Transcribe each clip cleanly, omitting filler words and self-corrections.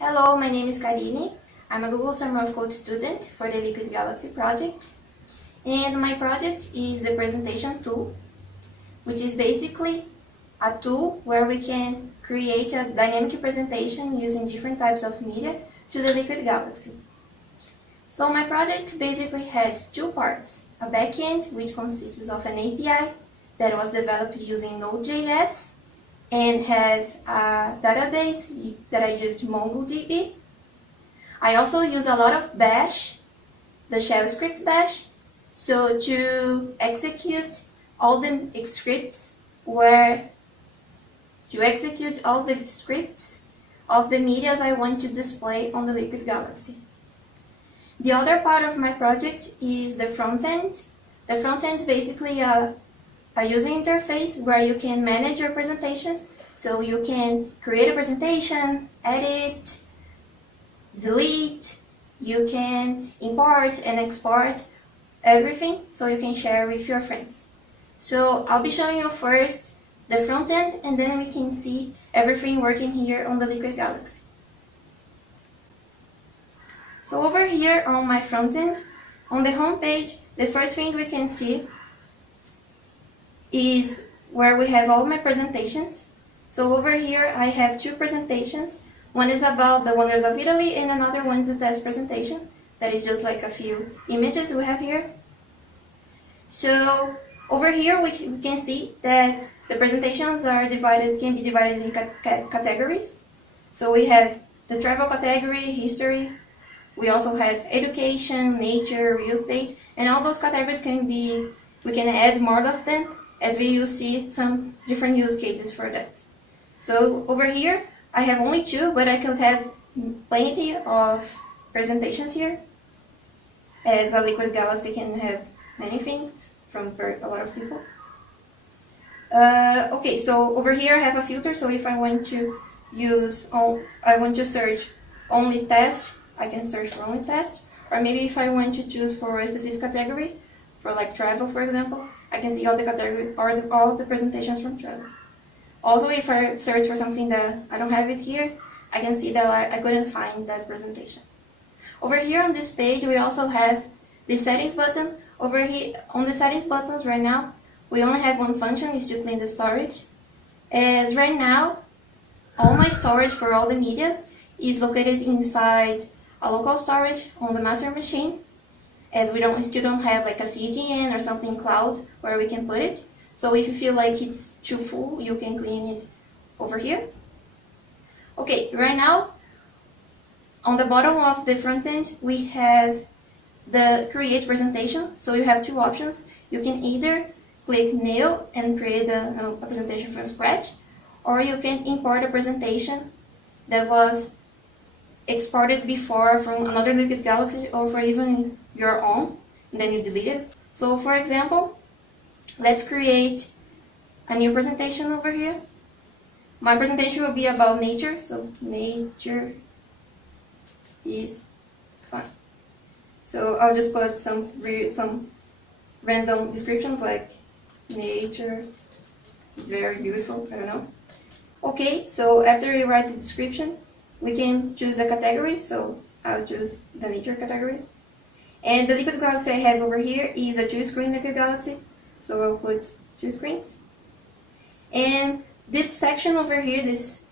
Hello, my name is Karine. I'm a Google Summer of Code student for the Liquid Galaxy project. And my project is the presentation tool, which is basically a tool where we can create a dynamic presentation using different types of media to the Liquid Galaxy. So my project basically has two parts: a backend, which consists of an API that was developed using Node.js and has a database that I used MongoDB. I also use a lot of bash, the shell script bash, so to execute all the scripts of the media I want to display on the Liquid Galaxy. The other part of my project is the front-end. The front-end is basically a user interface where you can manage your presentations. So you can create a presentation, edit, delete, you can import and export everything so you can share with your friends. So I'll be showing you first the front end, and then we can see everything working here on the Liquid Galaxy. So over here on my front end, on the home page, the first thing we can see is where we have all my presentations. So over here I have two presentations. One is about the wonders of Italy, and another one is a test presentation that is just like a few images we have here. So over here we can see that the presentations can be divided in categories. So we have the travel category, history. We also have education, nature, real estate, and all those categories we can add more of them as we will see some different use cases for that. So over here I have only two, but I could have plenty of presentations here, as a Liquid Galaxy can have many things from a lot of people. Okay, so over here I have a filter, so if I want to search only test, I can search for only test, or maybe if I want to choose for a specific category, for like travel for example, I can see all the category or all the presentations from travel. Also, if I search for something that I don't have it here, I can see that I couldn't find that presentation. Over here on this page, we also have the settings button. Over here on the settings buttons right now, we only have one function, is to clean the storage. As right now, all my storage for all the media is located inside a local storage on the master machine, as we still don't have like a CDN or something cloud where we can put it. So if you feel like it's too full, you can clean it over here. Okay, right now, on the bottom of the front end, we have the create presentation. So you have two options. You can either click new and create a presentation from scratch, or you can import a presentation that was exported before from another Liquid Galaxy or for even your own, and then you delete it. So for example, let's create a new presentation over here. My presentation will be about nature, so nature is fun. So I'll just put some random descriptions like nature is very beautiful, I don't know. Okay, so after we write the description, we can choose a category, so I'll choose the nature category. And the Liquid Galaxy I have over here is a two-screen Liquid Galaxy, so I'll put two screens. And this section over here, this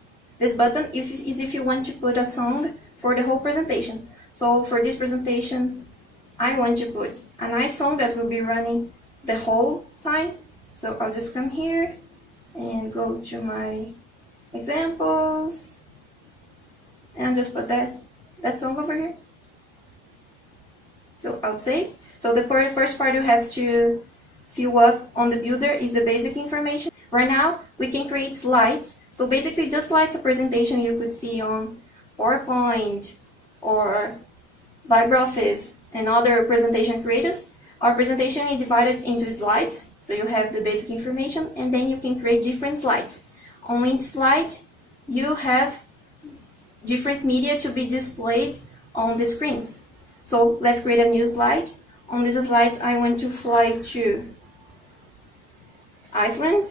button, is if you want to put a song for the whole presentation. So for this presentation, I want to put a nice song that will be running the whole time. So I'll just come here and go to my examples, and I'll just put that song over here. So I'll save. So the first part you have to fill up on the builder is the basic information. Right now, we can create slides. So basically, just like a presentation you could see on PowerPoint or LibreOffice and other presentation creators, our presentation is divided into slides. So you have the basic information, and then you can create different slides. On each slide, you have different media to be displayed on the screens. So let's create a new slide. On these slides, I want to fly to Iceland.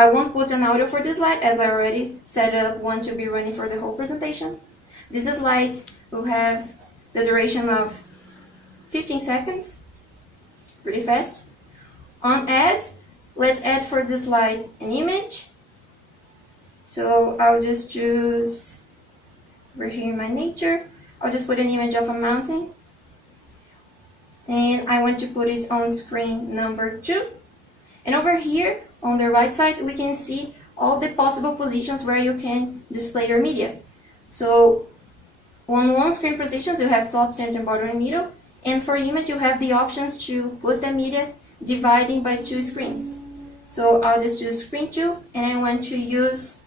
I won't put an audio for this slide as I already set up one to be running for the whole presentation. This slide will have the duration of 15 seconds, pretty fast. On add, let's add for this slide an image. So I'll just choose, over here in my nature, I'll just put an image of a mountain. And I want to put it on screen number 2. And over here, on the right side, we can see all the possible positions where you can display your media. So on one screen positions, you have top, center, bottom, and middle. And for image, you have the options to put the media dividing by 2 screens. So I'll just choose screen 2, and I want to use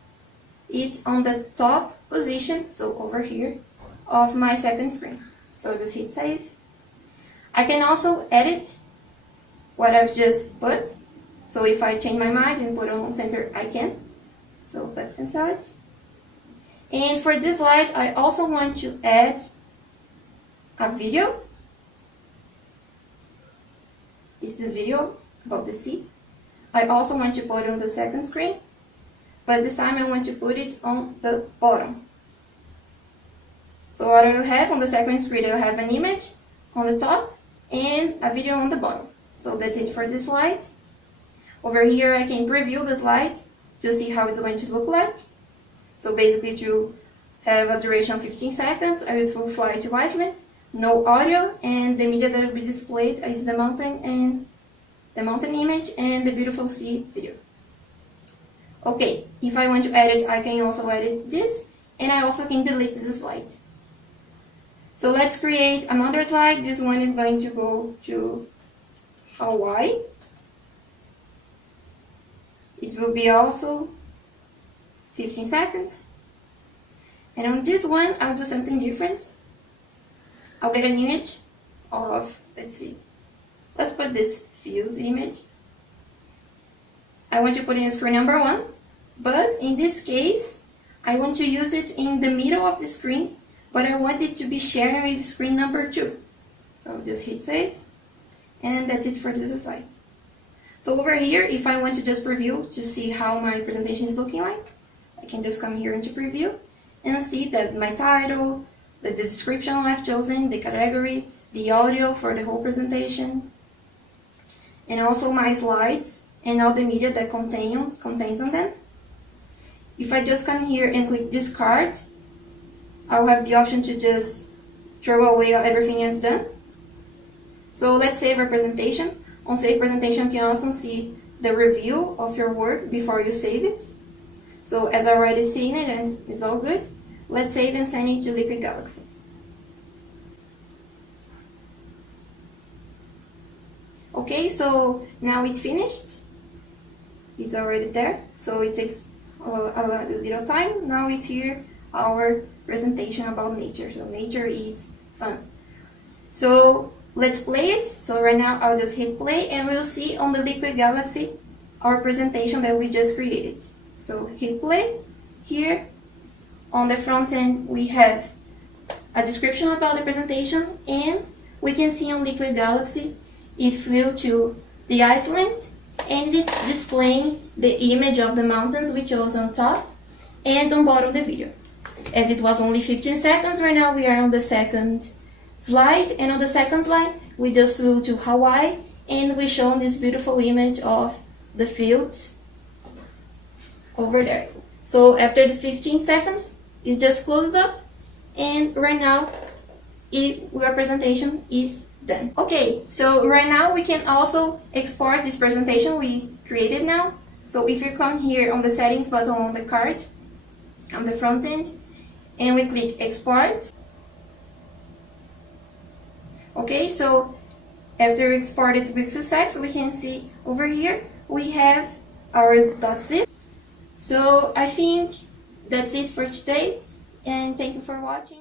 it on the top position, so over here, of my second screen. So just hit save. I can also edit what I've just put. So if I change my mind and put on center, I can. So let's cancel it. And for this slide, I also want to add a video. It's this video about the sea. I also want to put it on the second screen, but this time I want to put it on the bottom. So what I will have on the second screen, I will have an image on the top and a video on the bottom. So that's it for this slide. Over here I can preview the slide to see how it's going to look like. So basically to have a duration of 15 seconds, I will fly to Iceland, no audio, and the media that will be displayed is the mountain and the mountain image and the beautiful sea video. Okay, if I want to edit, I can also edit this, and I also can delete this slide. So let's create another slide. This one is going to go to Hawaii. It will be also 15 seconds. And on this one, I'll do something different. I'll get an image of, let's see, let's put this field image. I want to put in screen number 1, but in this case, I want to use it in the middle of the screen, but I want it to be sharing with screen number 2. So I'll just hit save, and that's it for this slide. So over here, if I want to just preview to see how my presentation is looking like, I can just come here into preview and see that my title, the description I've chosen, the category, the audio for the whole presentation, and also my slides and all the media that contains on them. If I just come here and click discard, I'll have the option to just throw away everything I've done. So let's save our presentation. On save presentation, you can also see the review of your work before you save it. So as I already seen it, and it's all good, let's save and send it to Liquid Galaxy. Okay, so now it's finished. It's already there, so it takes a little time. Now it's here, our presentation about nature. So nature is fun. So let's play it. So right now I'll just hit play and we'll see on the Liquid Galaxy our presentation that we just created. So hit play. Here on the front end we have a description about the presentation, and we can see on Liquid Galaxy it flew to the Iceland, and it's displaying the image of the mountains we chose on top and on bottom of the video. As it was only 15 seconds, right now we are on the second slide, and on the second slide we just flew to Hawaii and we shown this beautiful image of the fields over there. So after the 15 seconds it just closes up, and right now our presentation is done. Okay, so right now we can also export this presentation we created now. So if you come here on the settings button on the card, on the front end, and we click export. Okay, so after we export it with FuseX, we can see over here we have our .zip. So I think that's it for today, and thank you for watching.